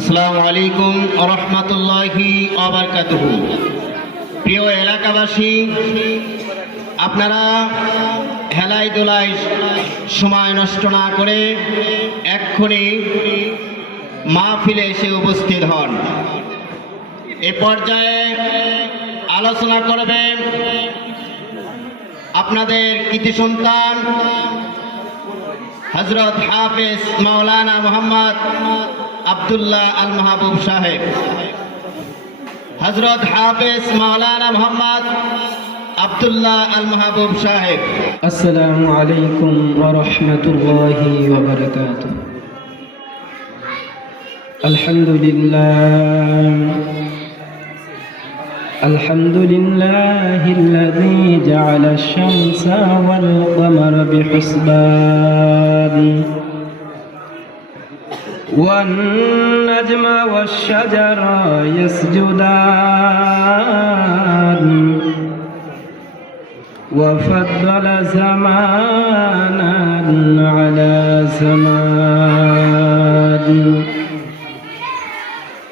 আসসালামু আলাইকুম রহমতুল্লাহি প্রিয় এলাকাবাসী, আপনারা হেলাই দোলাই সময় নষ্ট না করে এক্ষুনি মাহফিলে এসে উপস্থিত হন। এ পর্যায়ে আলোচনা করবেন আপনাদের কৃতি সন্তান হজরত হাফেজ মাওলানা মোহাম্মদ আবদুল্লাহ আল মাহবুব সাহেব হজরত হাফেজ মাওলানা মোহাম্মদ আবদুল্লাহ আল মাহবুব সাহেব السلام عليكم ورحمة الله وبركاته الحمد لله الحمد لله الذي جعل الشمس والقمر بحسبان والنجم والشجر يسجدان. وفضل زمانا على زمان.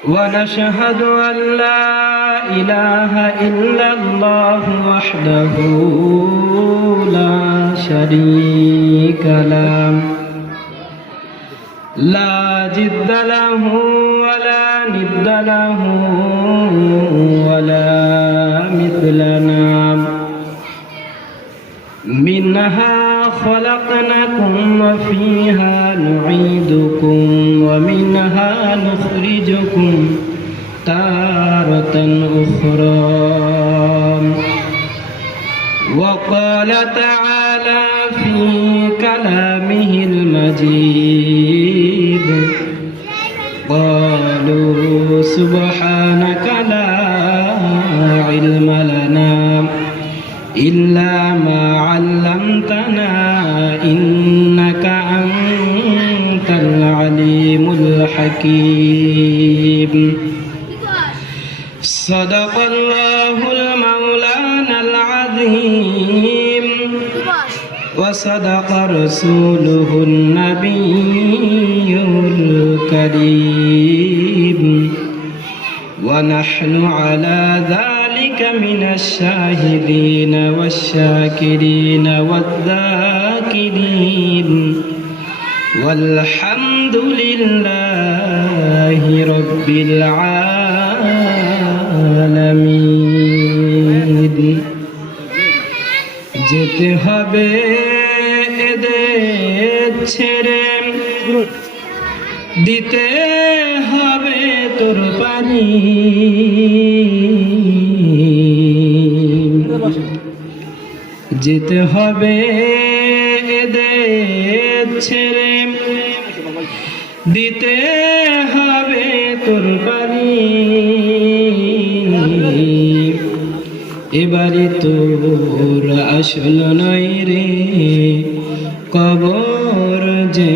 ونشهد أن لا إله إلا الله وحده لا شريك له. لا له ولا ند له ولا مثلنا منها خلقناكم وفيها نعيدكم ومنها نخرجكم تارة أخرى وقال تعالى في كلامه المجيد إلا ما علمتنا إنك أنت العليم الحكيم صدق الله المولانا العظيم وصدق رسوله النبي الكريم ونحن على ذلك من الشاهدين والشاكرين والذاكرين والحمد لله رب العالمين যেতে হবে এদের ছেড়ে দিতে হবে তোর পানি। যেতে হবে ছেড়ে। দিতে হবে তোর পানি। এবারে তোর আসল নয় রে। কবর যে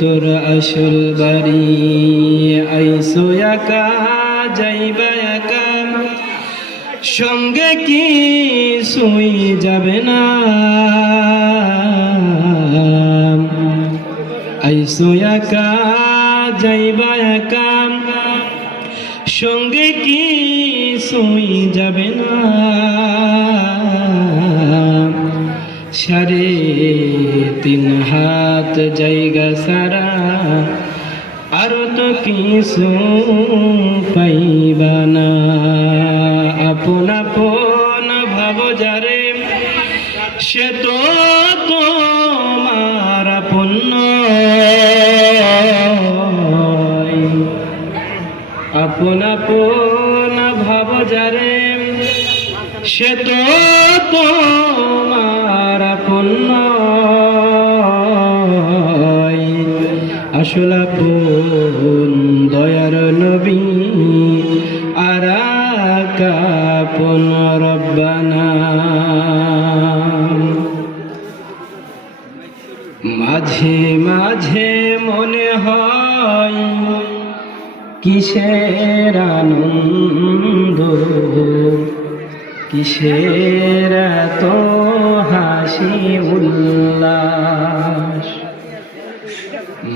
তোর আসল বাড়ি। আইসো সঙ্গে কি সুই যাবে না? একা যাইবা একা, সঙ্গে কি সুই যাবে না? সারে তিন হাত জায়গা সারা আরও তো কিছু পাইবা না আপন আপন ভাব যারে, সে তো তোমার আপন। আপন আপন ভাব যারে, সে তো তোমার আসল আপন দয়ার নবী, আর কাপন রব্বানা। মাঝে মাঝে মনে হয় কিসের আনন্দ, কিসের তো হাসি উল্লাস।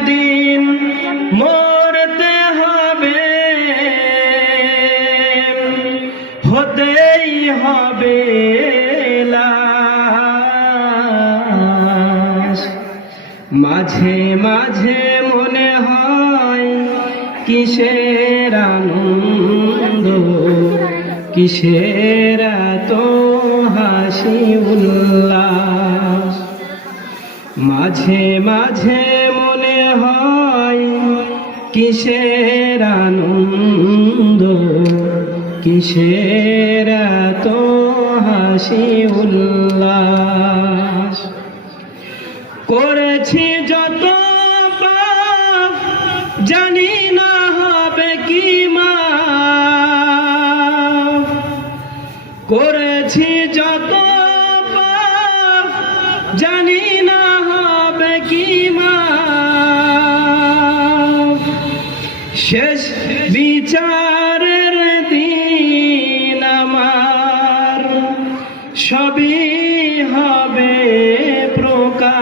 একদিন মরতে হবে হতেই হবে। মাঝে মাঝে মনে হয় কিসের আনন্দ, কিসের তো হাসি উল্লাস মাঝে মাঝে কিসের আনন্দ? কিসের তো হাসি উল্লাস? করেছি যত জানি না হবে কি মা শেষ বিচারের দিন আমার। সবই হবে প্রকাশ।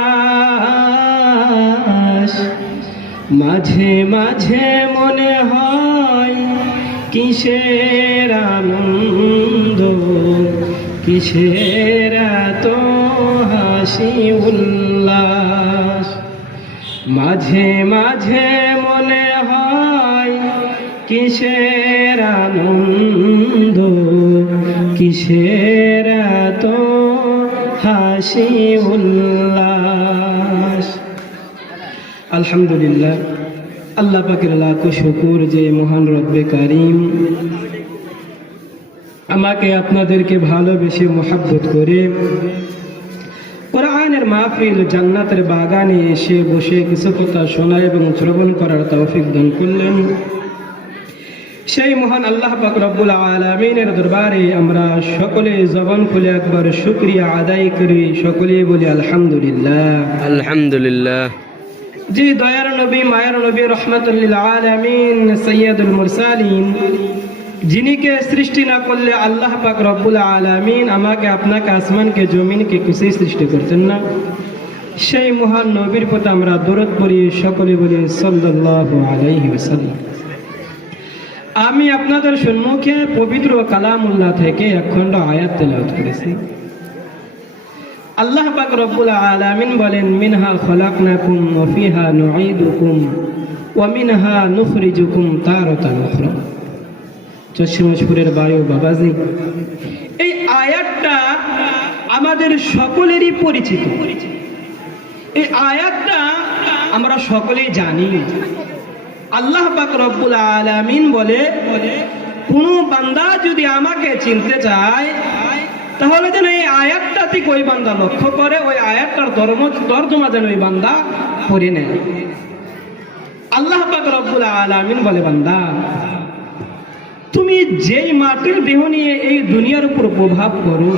মাঝে মাঝে মনে হয় কিসের আনন্দ, কিসের তো হাসি উল্লাস। মাঝে মাঝে কিসের আনন্দ? কিসের তো হাসি উল্লাস? আলহামদুলিল্লাহ, আল্লাহ পাকের লাখ শুকুর যে মহান রব্বে কারিম। আমাকে আপনাদেরকে ভালোবেসে মোহাব্বত করে কোরআনের মাহফিল জান্নাতের বাগানে এসে বসে কিছু কথা শোনা এবং শ্রবণ করার তৌফিক দান করলেন। সেই মহান আল্লাহ পাক রব্বুল আলমিনের দরবারে আমরা সকলে জবান খুলে একবার শুক্রিয়া আদায় করি সকলে বলি আলহামদুলিল্লাহ। আলহামদুলিল্লাহ। জি দয়ার নবী মায়ের নবী রহমতুল্লিল আলমিন সৈয়দুল মুরসালিন যিনিকে সৃষ্টি না করলে আল্লাহ পাক রব্বুল আলমিন আমাকে আপনাকে আসমানকে জমিনকে কিছুই সৃষ্টি করতেন না। সেই মহান নবীর প্রতি আমরা দূরত পড়ি সকলে বলি সাল্লাল্লাহু আলাইহি ওয়াসাল্লাম। আমি আপনাদের সম্মুখে পবিত্র কালামুল্লাহ থেকে এক খণ্ড আয়াত তেলাওয়াত করেছি। আল্লাহ পাক রব্বুল আলামিন বলেন, মিনহা খলাকনাকুম ওয়া ফিহা নুঈদুকুম ওয়া মিনহা নুখরিজুকুম তারাতান উখরা। চশমশপুরের বায়ু বাবাজি, এই আয়াতটা আমাদের সকলেরই পরিচিত। এই আয়াতটা আমরা সকলেই জানি। আল্লাহ পাক রব্বুল আলামিন বলে, কোনো বান্দা যদি আমাকে চিনতে চায়, তাহলে যেন এই আয়াতটা ঠিক ওই বান্দা লক্ষ্য করে, ওই আয়াতটার ধর্ম তর্জমা যেন ওই বান্দা পড়ে নেয়। আল্লাহ পাক রব্বুল আলামিন বলে, বান্দা, তুমি যেই মাটির দেহ নিয়ে এই দুনিয়ার উপর প্রভাব করো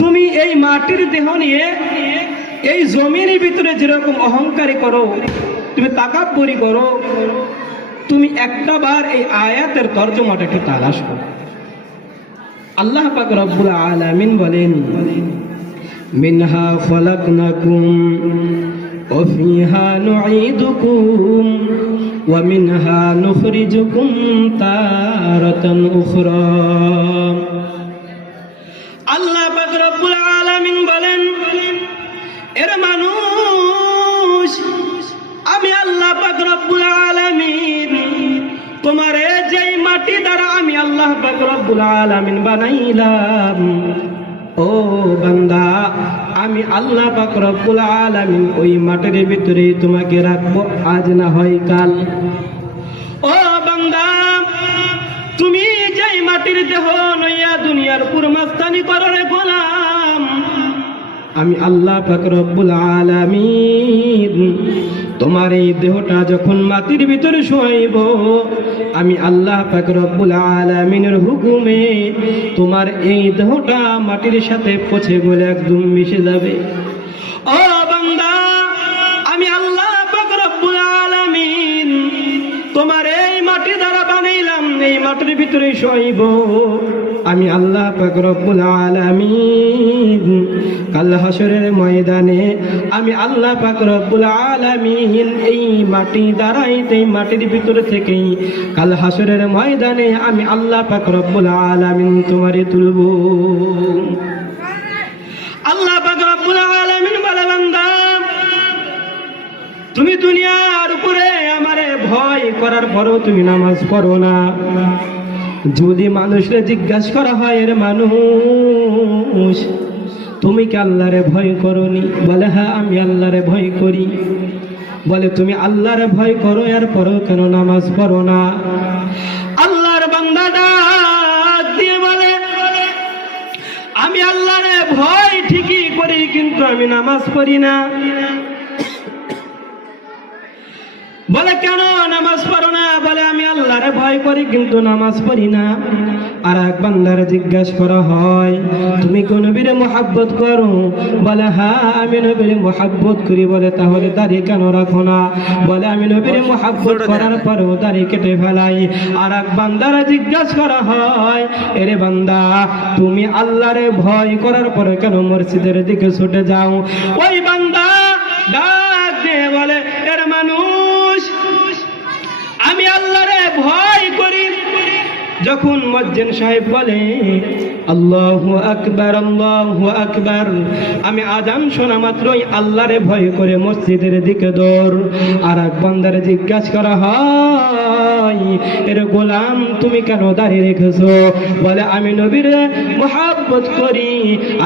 তুমি এই মাটির দেহ নিয়ে এই জমির ভিতরে যেরকম অহংকারী করো তুমি তাকাব্বরি করো তুমি একটা বার এই আয়াতের তর্জমাটা একটু তালাশ করো আল্লাহ পাক রব্বুল আলামিন বলেন মিনহা খলাকনাকুম وفيها نعيدكم ومنها نخرجكم تارة أخرى আল্লাহ পাক রব্বুল রব্বুল আলামিন বানাইলাম। ও বান্দা, আমি আল্লাহ পাক রব্বুল আলামিন ওই মাটির ভিতরে তোমাকে রাখব, আজ না হয় কাল। ও বান্দা, তুমি যেই মাটির দেহ নইয়া দুনিয়ার পুরমাস্তানি কররে গোলাম, আমি আল্লাহ পাক রব্বুল আলামিন তোমার এই দেহটা যখন মাটির ভিতরে শোয়াইব, আমি আল্লাহ পাক রব্বুল আলামিনের হুকুমে তোমার এই দেহটা মাটির সাথে পচে গলে একদম মিশে যাবে। ও বান্দা, আমি আল্লাহ পাক রব্বুল আলামিন তোমার এই মাটি দ্বারা বানাইলাম, এই মাটির ভিতরে শৈব আমি আল্লাহ পাক রব্বুল আলামিন। কাল হাসরের ময়দানে আমি আল্লাহ পাক রব্বুল আলামিন এই মাটি এই মাটির ভিতরে থেকেই কাল হাসরের ময়দানে আমি আল্লাহ পাক রব্বুল আলামিন তোমারে তুলব। আল্লাহ পাক রব্বুল আলামিন বলে তুমি দুনিয়ার উপরে আমারে ভয় করার পরও তুমি নামাজ পড়ো না। যদি মানুষরে জিজ্ঞাসা করা হয়, এর মানুষ, তুমি কি আল্লাহরে ভয় করনি? বলে হ্যাঁ আমি আল্লাহরে ভয় করি। বলে, তুমি আল্লাহরে ভয় করো এর পরও কেন নামাজ পড়ো না? আল্লাহর বান্দা দিয়ে বলে, আমি আল্লাহরে ভয় ঠিকই করি, কিন্তু আমি নামাজ পড়ি না। বলে, কেন নামাজ পড়ো না? বলে, আমি আল্লাহরে ভয় করি, কিন্তু নামাজ পড়ি না। আর এক বান্দারে জিজ্ঞাসা করা হয়, তুমি কোন নবীরে মোহাব্বত করো? বলে হ্যাঁ আমি নবীরে মোহাব্বত করি। বলে, তাহলে দাড়ি কেন রাখো না? বলে, আমি নবীরে মোহাব্বত করার পরেও দাড়ি কেটে ফেলাই। আর এক বান্দারে জিজ্ঞাসা করা হয়, এরে বান্দা, তুমি আল্লাহরে ভয় করার পরে কেন মসজিদের দিকে ছুটে যাও? ওই বান্দা ভয় করি। যখন মজ্জেন সাহেব বলে, আল্লাহ আকবার আল্লাহ আকবার। আমি আজান শোনা মাত্রই আল্লাহরে ভয় করে মসজিদের দিকে দৌড়, আর এক বন্দারে জিজ্ঞাসা করা হয়, এর গোলাম তুমি কেন দাঁড়িয়ে রেখেছো? বলে, আমি নবীর মহাব্বত করি।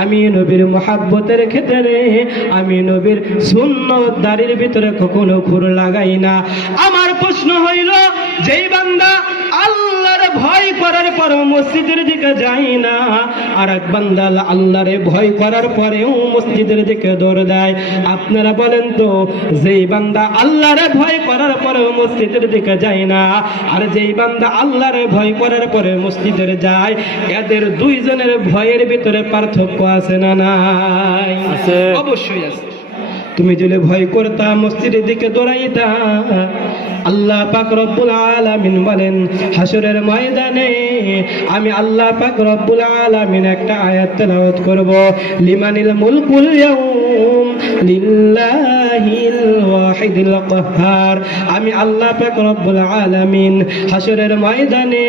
আমি নবীর মহাব্বতের ক্ষেত্রে, আমি নবীর শূন্য দাড়ির ভিতরে কখনো ঘুর লাগাই না। আমার প্রশ্ন হইল, যেই বান্দা আল্লাহর ভয় করার পর মসজিদের দিকে যাই না। আর এক বান্দা আল্লাহরে ভয় করার পরেও মসজিদের দিকে দৌড় দেয়। আপনারা বলেন তো যেই বান্দা আল্লাহরে ভয় করার পরেও মসজিদের দিকে যায় না আর যেই বান্দা আল্লাহরে ভয় করার পরে মসজিদের যায় এদের দুইজনের ভয়ের ভিতরে পার্থক্য আছে না নাই? আছে। অবশ্যই আছে। তুমি যদি ভয় করতা মসজিদের দিকে দৌড়াইতা আল্লাহ পাক রব্বুল আলামিন বলেন হাসরের ময়দানে আমি আল্লাহ পাক রব্বুল আলামিন একটা আয়াত তেলাওয়াত করব। লিমানিল মুলকুল ইয়াউম লিল্লাহিল ওয়াহিদিল কাহ্হার আমি আল্লাহ পাক রব্বুল আলামিন হাসরের ময়দানে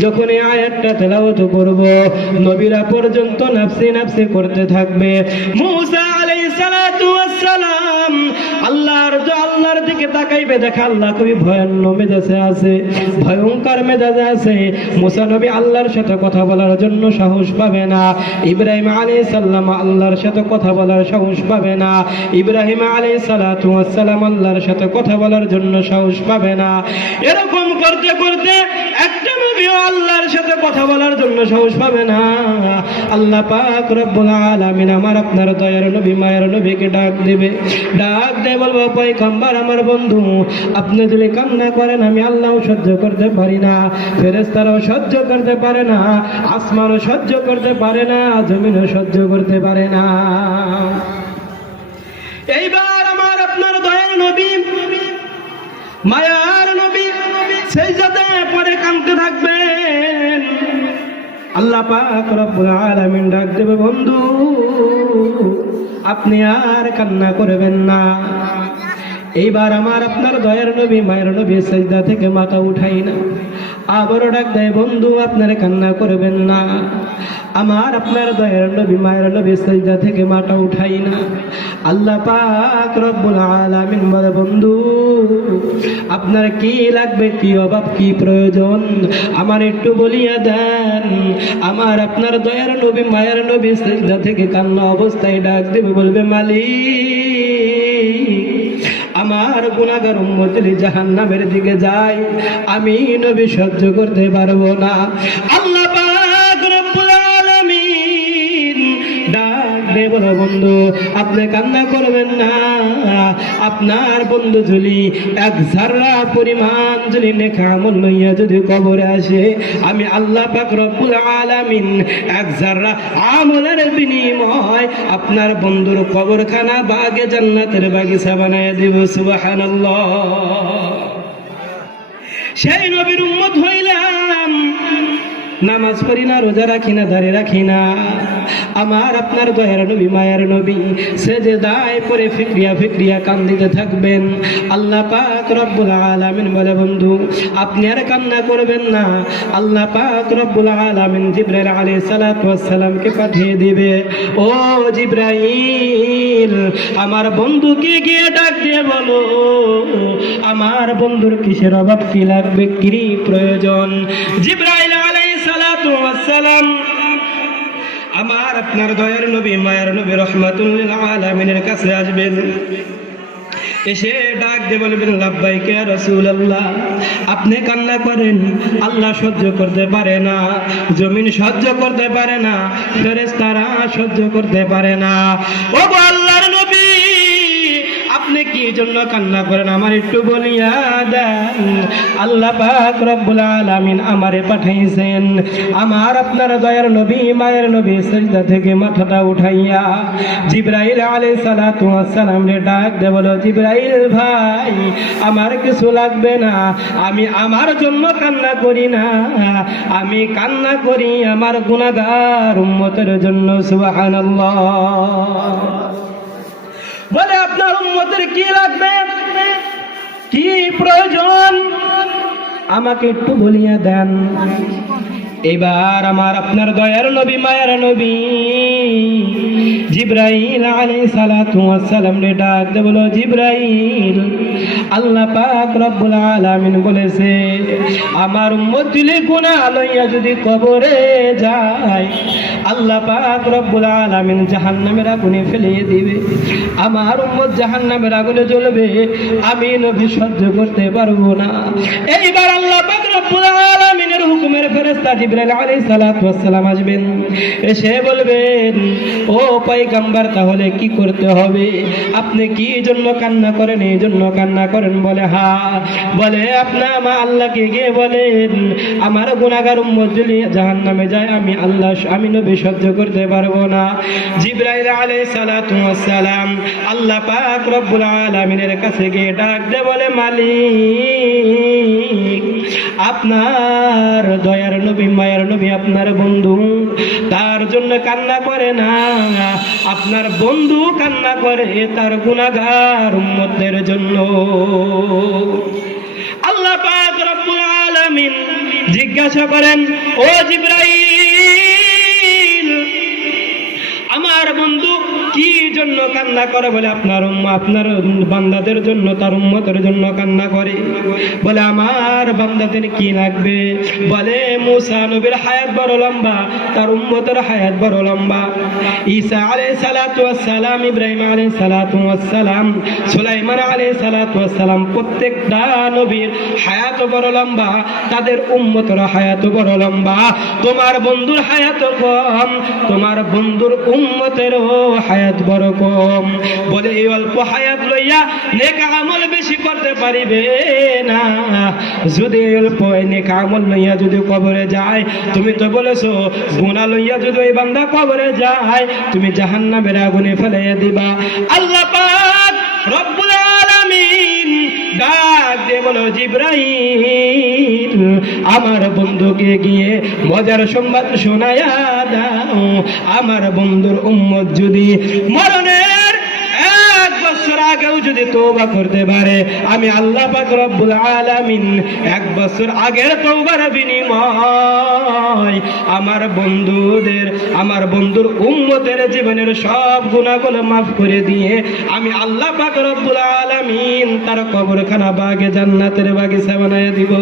যখন এই আয়াতটা তেলাওয়াত করব, নবীরা পর্যন্ত নাফসি নাফসি করতে থাকবে। মুসা আলাইহিস সালাতু ওয়াস সালাম তাকাইবে দেখা আল্লাহ খুবই ভয়ান্য মেজাজে আছে, ভয়ঙ্কর মেজাজে আছে। মুসা নবী আল্লাহর সাথে কথা বলার জন্য সাহস পাবে না। ইব্রাহিম আলাইহিস সালাম আল্লাহর সাথে কথা বলার সাহস পাবে না। ইব্রাহিম আলাইহিস সালাতু ওয়াস আল্লাহর সাথে কথা বলার জন্য সাহস পাবে না। এরকম করতে করতে একটা নবীও আল্লাহর সাথে কথা বলার জন্য সাহস পাবে না। আল্লাহ পাক রব্বুল আলামিন আমার আপনার দয়ার নবী, মায়ের নবীকে ডাক দেবে। ডাক দিয়ে বলব, পয়গম্বর, আমার বন্ধু আপনি যদি কান্না করেন আমি আল্লাহ সহ্য করতে পারি না, ফেরেশতারাও সহ্য করতে পারে না, আসমানও সহ্য করতে পারে না, জমিনও সহ্য করতে পারে না। এইবার আমার আপনার দয়ার নবী, মায়ার নবী, সেই যাতে পরে কানতে থাকবেন আল্লাহ পাক রব্বুল আলামিন ডাক দেবে, বন্ধু, আপনি আর কান্না করবেন না। এইবার আমার আপনার দয়ার নবী, মায়ের নবী সেজদা থেকে মাথা উঠাই না। আবারও ডাক দেয়, বন্ধু, আপনার কান্না করবেন না। আমার আপনার দয়ার নবী, মায়ের নবী সেজদা থেকে মাথা উঠাই না। আল্লাহ পাক রব্বুল আলামিন বলে, বন্ধু, আপনার কি লাগবে, কি অভাব, কি প্রয়োজন? আমার একটু বলিয়া দেন। আমার আপনার দয়ার নবী, মায়ের নবী সেজদা থেকে কান্না অবস্থায় ডাক দেবে, বলবে, মালিক আমার গুণাগার উম্মত যদি জাহান্নামের দিকে যায়। আমি নবী সহ্য করতে পারব না। বলো বন্ধু, আপনি কান্না করবেন না। আপনার বন্ধু যদি এক ঝাররা পরিমাণ যদি নেখা আমল লইয়া যদি কবরে আসে, আমি আল্লাহ পাক আলামিন এক ঝাররা আমলের বিনিময় আপনার বন্ধুর কবরখানা বাগে জান্নাতের বাগিচা বানায় দেব, সুবহানাল্লাহ। সেই নবীর উম্মত হইলাম। নামাজ পড়ি না, রোজা রাখি না দাঁড়িয়ে রাখি না। আমার আপনার দয়ার নবী, মায়ের নবী সে যে দায় পরে ফিক্রিয়া ফিক্রিয়া কান্দিতে থাকবেন। আল্লাহ পাক রব্বুল আলামিন বলে, বন্ধু, আপনি আর কান্না করবেন না। আল্লাহ পাক রব্বুল আলামিন জিব্রাইল আলাইহিস সালাতু পাঠিয়ে দিবে। ও জিব্রাইল, আমার বন্ধুকে গিয়ে ডাক দিয়ে বলো। আমার বন্ধুর কিসের অভাব, কি লাগবে কি প্রয়োজন? জিব্রাইল সালাম। আমার আপনার দয়ার নবী, মায়ের নবী রহমাতুল্লিল কাছে আসবেন। এসে ডাক দিয়ে বলবেন লাভবাই কে রসুল আল্লাহ আপনি কান্না করেন, আল্লাহ সহ্য করতে পারে না, জমিন সহ্য করতে পারে না, ফেরেশতারা সহ্য করতে পারে না। ও আল্লাহর নবী কি জন্য কান্না করেন। আমার একটু বলিয়া দেন। আল্লাহ পাক রব্বুল আলামিন আমারে পাঠাইছেন। আমার আপনার দয়ার নবী, মায়ের নবী সেজদা থেকে মাথাটা উঠাইয়া জিব্রাইল আলাইহিস সালাতু ওয়াস সালাম রে ডাক দে বলো, জিব্রাইল ভাই, আমার কিছু লাগবে না। আমি আমার জন্য কান্না করি না। আমি কান্না করি আমার গুনাহগার উম্মতের জন্য, সুবহানাল্লাহ। বলে আপনার উন্মতের কি লাগবে? কি প্রয়োজন? আমাকে একটু বলিয়া দেন। এবার আমার আপনার দয়ার নবী, মায়ের নবী। জিব্রাইল আলাইহিস সালাতু ওয়াস সালাম রে ডাক দে, বলো, জিব্রাইল, আল্লাহ পাক রব্বুল আলামিন বলেছে, আমার উম্মত যদি গুনাহ লইয়া যদি কবরে যায়, আল্লাহ পাক রব্বুল আলামিন জাহান্নামের আগুনে ফেলিয়ে দিবে। আমার উম্মত জাহান্নামের আগুনে জ্বলবে, আমি নবী সহ্য করতে পারব না। এইবার আল্লাহ পাক রব্বুল আলামিনের হুকুমের ফেরেশতা জিবরাইল আলাইহিস সালাতু আসবেন। এসে বলবেন, ও পয়গম্বর, তাহলে কি করতে হবে? আপনি কি জন্য কান্না করেন? এই জন্য কান্না করেন? বলে, হা। বলে আপনার মা আল্লাহকে গিয়ে বলেন, আমার গুনাহগার উম্মত যদি জাহান্নামে যায়, আমি আল্লাহ, আমি নবী সহ্য করতে পারব না। জিব্রাইল আলাইহিস সালাতু ওয়াস সালাম আল্লাহ পাক রব্বুল আলামিনের কাছে গিয়ে ডাক দে বলে, মালিক আপনার দয়ার নবী, মায়ার নবী আপনার বন্ধু, তার জন্য কান্না করে না। আপনার বন্ধু কান্না করে, তার গুণাগার উম্মতের জন্য। আল্লাহ পাক জিজ্ঞাসা করেন, ও জিব্রাইল জন্য কান্না করে বলে আপনার আপনার বান্দাদের জন্য, তার উম্মতের জন্য কান্না করে। বলে, আমার বান্দাদের কি লাগবে? বলে, মুসা নবীর হায়াত বড় লম্বা, তার উম্মতের হায়াত বড় লম্বা। ঈসা আলাইহিস সালাতু ওয়াস সালাম, ইব্রাহিম আলাইহিস সালাতু ওয়াস সালাম, সুলাইমান আলাইহিস সালাতু ওয়াস সালাম, প্রত্যেকটা নবীর হায়াত বড় লম্বা, তাদের উম্মতের হায়াত বড় লম্বা। তোমার বন্ধুর হায়াত কম, তোমার বন্ধুর উম্মতেরও হায়াত বড় কম বলে, এই অল্প হায়াত লইয়া নেক আমল বেশি করতে পারিবে না। যদি অল্প নেক আমল লইয়া যদি কবরে যায়, তুমি তো বলেছ গুণা লইয়া যদি ওই বান্দা কবরে যায়, তুমি জাহান্নামের আগুনে ফেলাইয়া দিবা। আল্লাহ পাক রব্বুল আলামিন ডাক দিয়ে বলো জিব্রাহিম আমার বন্ধুকে গিয়ে মজার সংবাদ শোনায়া দাও। আমার বন্ধুর উম্মত যদি মরণের আগেও যদি তৌবা করতে পারে, আমি আল্লাহ পাক রব্বুল আলামিন এক বছর আগের তৌবার বিনিময় আমার বন্ধুদের, আমার বন্ধুর উম্মতের জীবনের সব গুণাগুলো মাফ করে দিয়ে আমি আল্লাহ পাক রব্বুল আলামিন তার কবরখানা বাগে জান্নাতের বাগিচা বানায় দিব।